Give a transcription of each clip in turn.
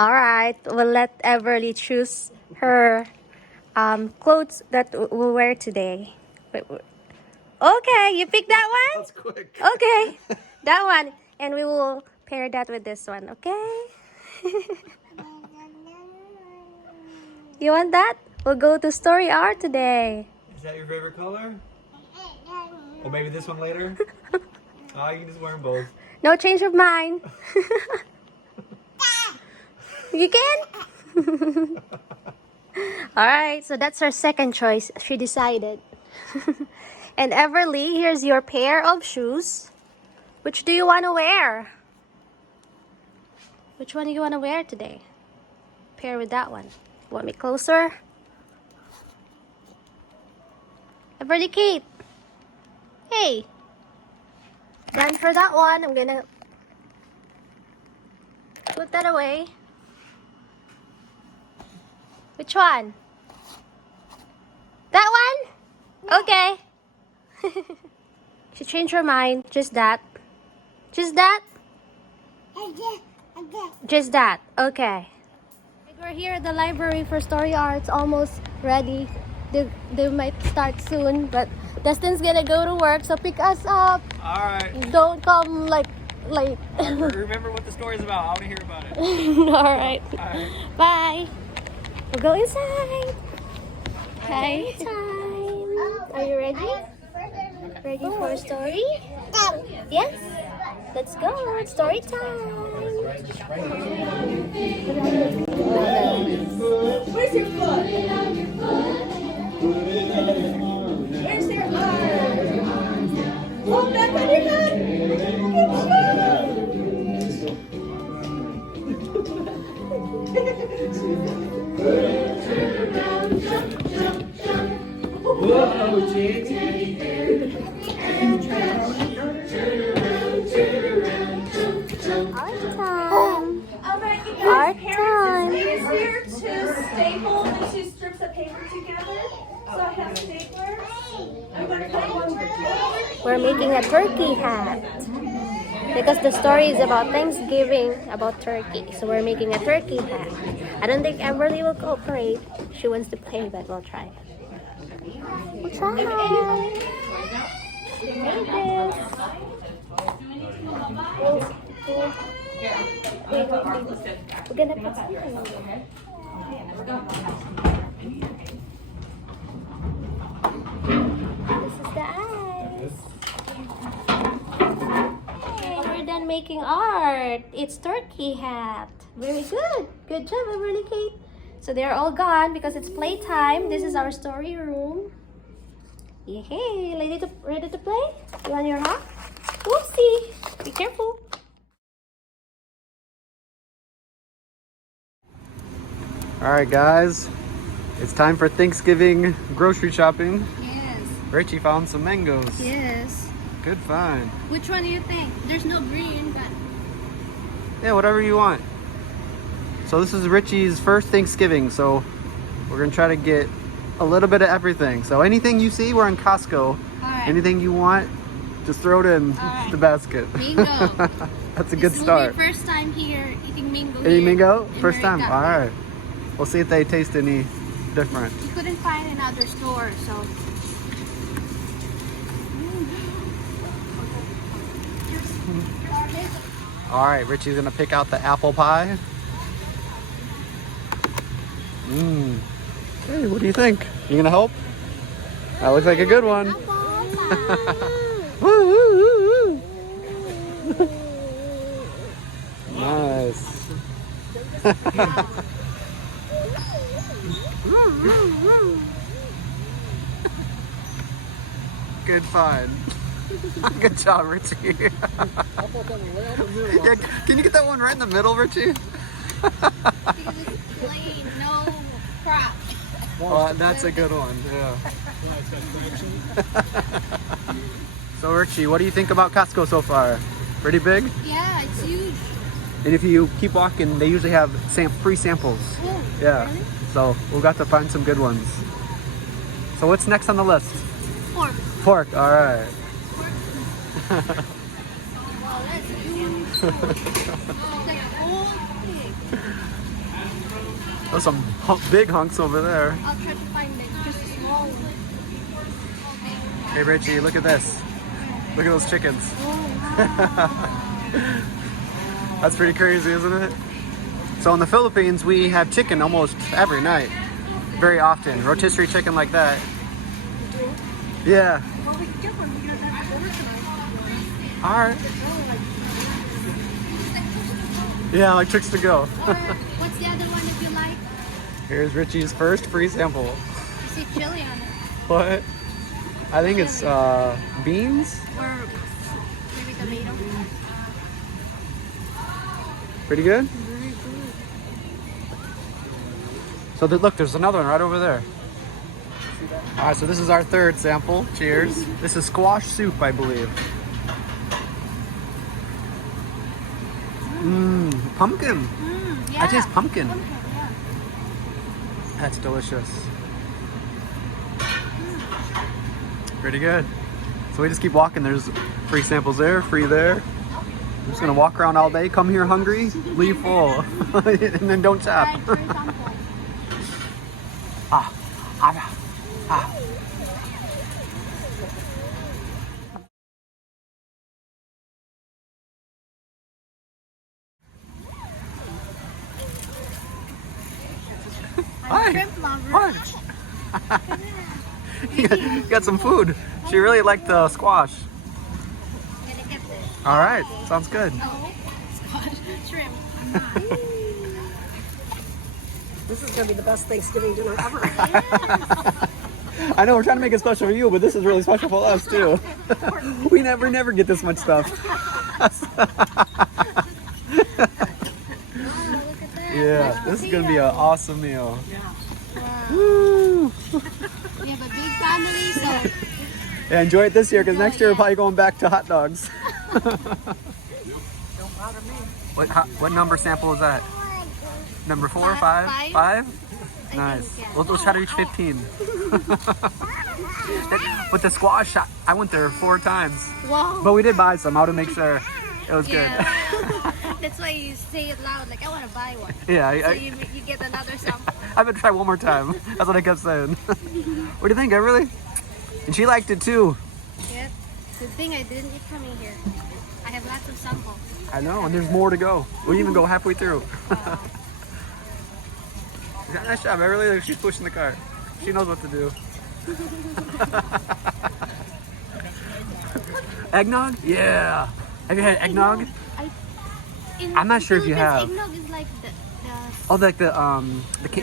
All right, we'll let Everly choose her clothes that we'll wear today. Okay, you pick that one? That's quick. Okay, that one. And we will pair that with this one, okay? You want that? We'll go to Story Hour today. Is that your favorite color? Or maybe this one later? Oh, you can just wear them both. No change of mind. You can? Alright, so that's her second choice. She decided. And Everly, here's your pair of shoes. Which do you want to wear? Which one do you want to wear today? Pair with that one. Want me closer? Everly, Kate. Hey. Done for that one. I'm gonna put that away. Which one? That one? Okay. She changed her mind. Just that. Just that? Just that. Okay. We're here at the library for Story Hour. It's almost ready. They might start soon, but Dustin's gonna go to work, so pick us up. Alright. Don't come like late. Remember what the story's about. I want to hear about it. Alright. Alright. Bye. We'll go inside. Hi. Time. Are you ready? Ready for a story? Yes? Let's go. It's story time. Where's your foot? Where's your arm? Hold back on your head. Whoa, J.T. Art time. Use here to staple the two strips of paper together. So I have staplers. I'm going to put one. We're making a turkey hat. Because the story is about Thanksgiving, about turkey. So we're making a turkey hat. I don't think Everly will cooperate. She wants to play, but we'll try. We'll try. We're gonna put something on there. This is the eyes. Hey, we're done making art. It's turkey hat. Very good. Good job, Everly, Kate. So they're all gone because it's playtime. This is our story room. Yay! Ready to play? You want your hat? Oopsie! Be careful. Alright guys, it's time for Thanksgiving grocery shopping. Yes. Reche found some mangoes. Yes. Good find. Which one do you think? There's no green, but... Yeah, whatever you want. So this is Reche's first Thanksgiving, so we're going to try to get a little bit of everything. So anything you see, we're in Costco. Alright. Anything you want, just throw it in the basket. Mango. That's a good start. This will be first time here eating mango. Eating mango? in First time? America. Alright. We'll see if they taste any different. We couldn't find in other stores, so... Alright, Reche's gonna pick out the apple pie. Hey, what do you think? You gonna help? That looks like a good one. Woo, woo, woo, woo. Nice. Good find. Good job, Reche. Yeah, can you get that one right in the middle, Reche? Because it's plain, no crap. Oh, that's a good one, yeah. So, Reche, what do you think about Costco so far? Pretty big? Yeah, it's huge. And if you keep walking, they usually have free samples. Oh, Yeah. really? So we'll got to find some good ones. So what's next on the list? Pork. Pork, all right. Wow, that's huge. It's like a whole pig. There's some big hunks over there. I'll try to find it. Just a small one. Hey Richie, look at this. Look at those chickens. That's pretty crazy, isn't it? So in the Philippines, we have chicken almost every night. Very often. Rotisserie chicken like that. Yeah. Well, we can get one. We're gonna have dinner tonight. Alright. Yeah, like tricks to go. Or what's the other one if you like? Here's Richie's first free sample. You see chili on it. What? I think it's beans. Or maybe tomato. Pretty good? Very good. So look, there's another one right over there. Alright, so this is our third sample. Cheers. This is squash soup, I believe. Mmm, pumpkin. Yeah. I taste pumpkin. Pumpkin, yeah. That's delicious. Pretty good. So we just keep walking. There's free samples there, free there. I'm just gonna walk around all day. Come here hungry, leave full, and then don't Try chop. for example. Ah. I'm Hi. a shrimp lover. Hi. You got some food. She really liked the squash. Can I get this? All right, sounds good. Oh, squash, shrimp. This is gonna be the best Thanksgiving dinner ever. I know we're trying to make it special for you, but this is really special for us too. We never get this much stuff. Oh, look at that. Yeah, this is gonna be an awesome meal. Wow. Woo! We have a big family, so Yeah, enjoy it this year because next year we're probably going back to hot dogs. What number sample is that? Number 4, 5? Five. 5? I Nice. think, yeah. We'll try to reach 15. With the squash, I went there 4 times. Wow. But we did buy some out to make sure it was Yeah. That's why you say it loud, like I want to buy one. good. Yeah, So you get another sample. I'm gonna try one more time. That's what I kept saying. What do you think, Everly? And she liked it too. Yep. Good thing I didn't eat coming here. I have lots of samples. I know, and there's more to go. We even go halfway through. Wow. Nice job, Everly. She's pushing the cart. She knows what to do. Eggnog? Yeah. Have you had eggnog? I'm not sure if you have. Eggnog is like the Oh, like the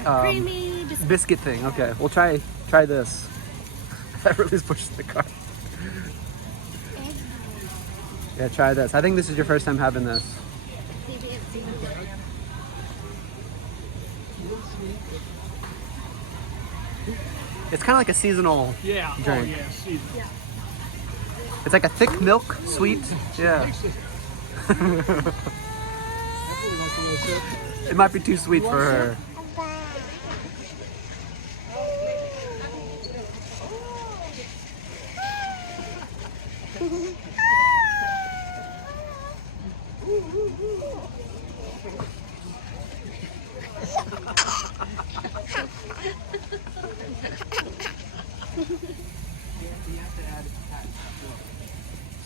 creamy biscuit. biscuit thing. Okay, we'll try this. Everly's pushing the cart. Egg. Yeah, try this. I think this is your first time having this. It's kind of like a seasonal drink. It's like a thick milk, sweet. Yeah. It might be too sweet for her.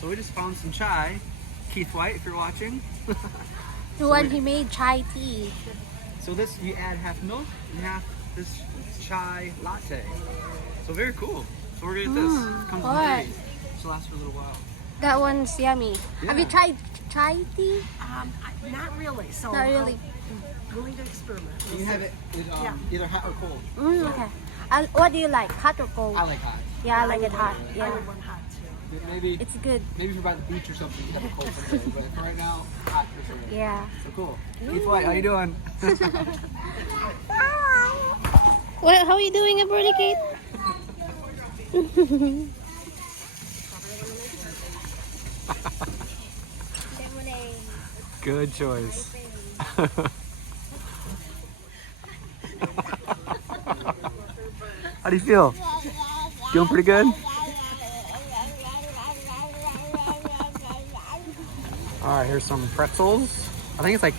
So we just found some chai. Keith White, if you're watching. The one he made chai tea. So this, you add half milk and half this chai latte. So very cool. So we're gonna get this. Comes in alright. days. Should last for a little while. That one's yummy. Have you Yeah. tried chai tea? Not really. So Not really. I'm willing to experiment. You can have it with, either hot or cold. Okay. What do you like, hot or cold? I like hot. Yeah, I like it hot. I Yeah, would want hot too. Maybe it's good. if you're by the beach or something, you have a cold someday. But for right now, hot for sure. Yeah. So cool. Keith White, how you doing? Well, how are you doing, Bernie Kate? Good choice. How do you feel? Feeling pretty good? All right, here's some pretzels. I think it's like,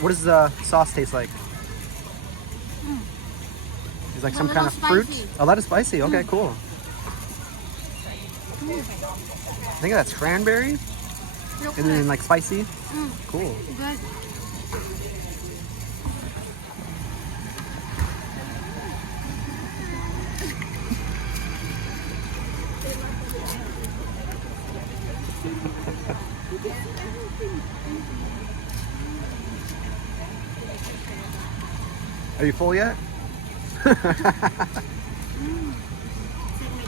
what does the sauce taste like? It's like A some kind of little fruit. spicy. A lot of spicy. Okay, cool. I think that's cranberry. Look And then good. like spicy. Cool. Good. Are you full yet? It's like my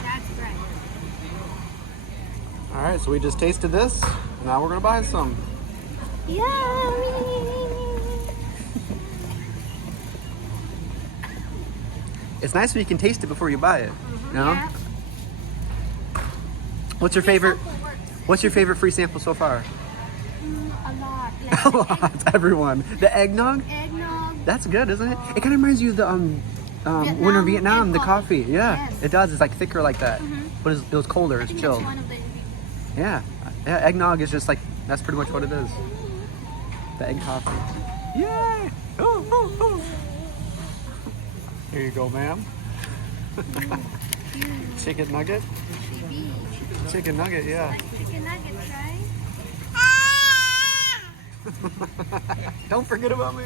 dad's bread. All right, so we just tasted this. Now we're gonna buy some. Yummy! It's nice when you can taste it before you buy it. You know? Yeah. What's your favorite? What's your favorite free sample so far? A lot. A Like lot. Everyone. The eggnog. eggnog. That's good, isn't it? It kind of reminds you of the when in Vietnam, and the coffee. Yeah, Yes. it does. It's like thicker like that, but it was colder. I It's think chilled. that's one of the ingredients. Yeah, yeah. Eggnog is just like that's pretty much what it is. The egg coffee. Yay! Ooh, ooh, ooh. Here you go, ma'am. Chicken nugget. Chicken nugget, yeah. Chicken nuggets, right? Don't forget about me.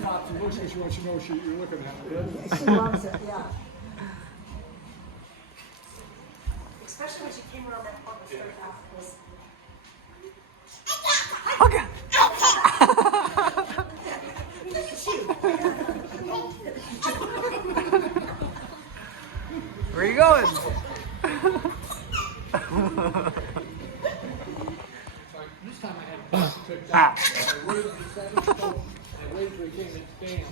Stops and looks at you, wants to know what you're looking at. She loves it, yeah. Especially when she came around that corner. Where are you going? This time I had to pick up. I waited for 7 stones. I waited till he came and stand.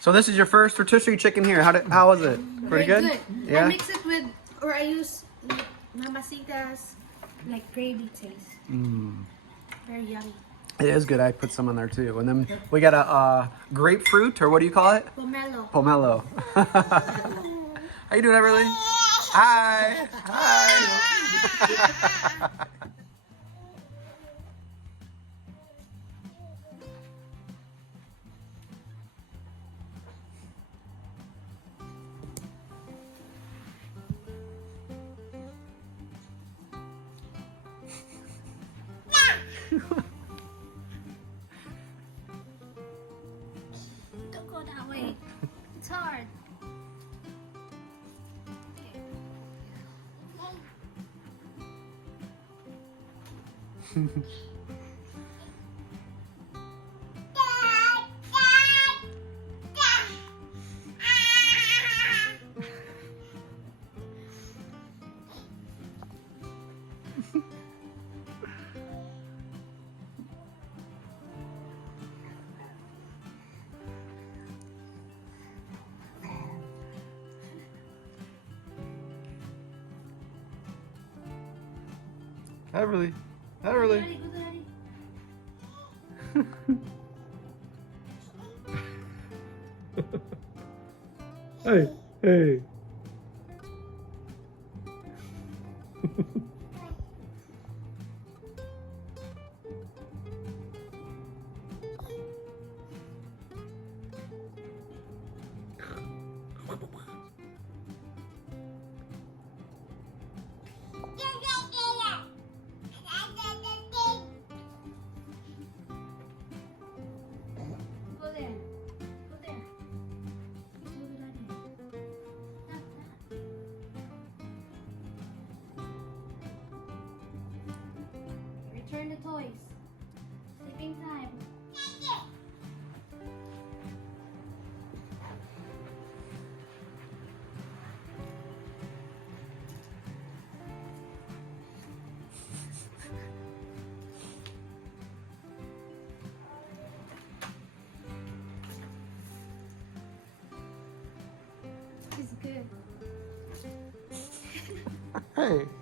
So this is your first rotisserie chicken here. How was it? Pretty Very good? I Yeah. mix it with, or I use like mamacita's like gravy taste. Very yummy. It is good. I put some on there too. And then we got a grapefruit, or what do you call it? Pomelo. Pomelo. How you doing, Everly? Hi. Hi. Don't go that way. It's hard. Everly. Everly. Daddy, go, Daddy. Hey. Go there. Go there. Go to Daddy. Tap, tap. Return the toys. Sleeping time. It's good. Hey.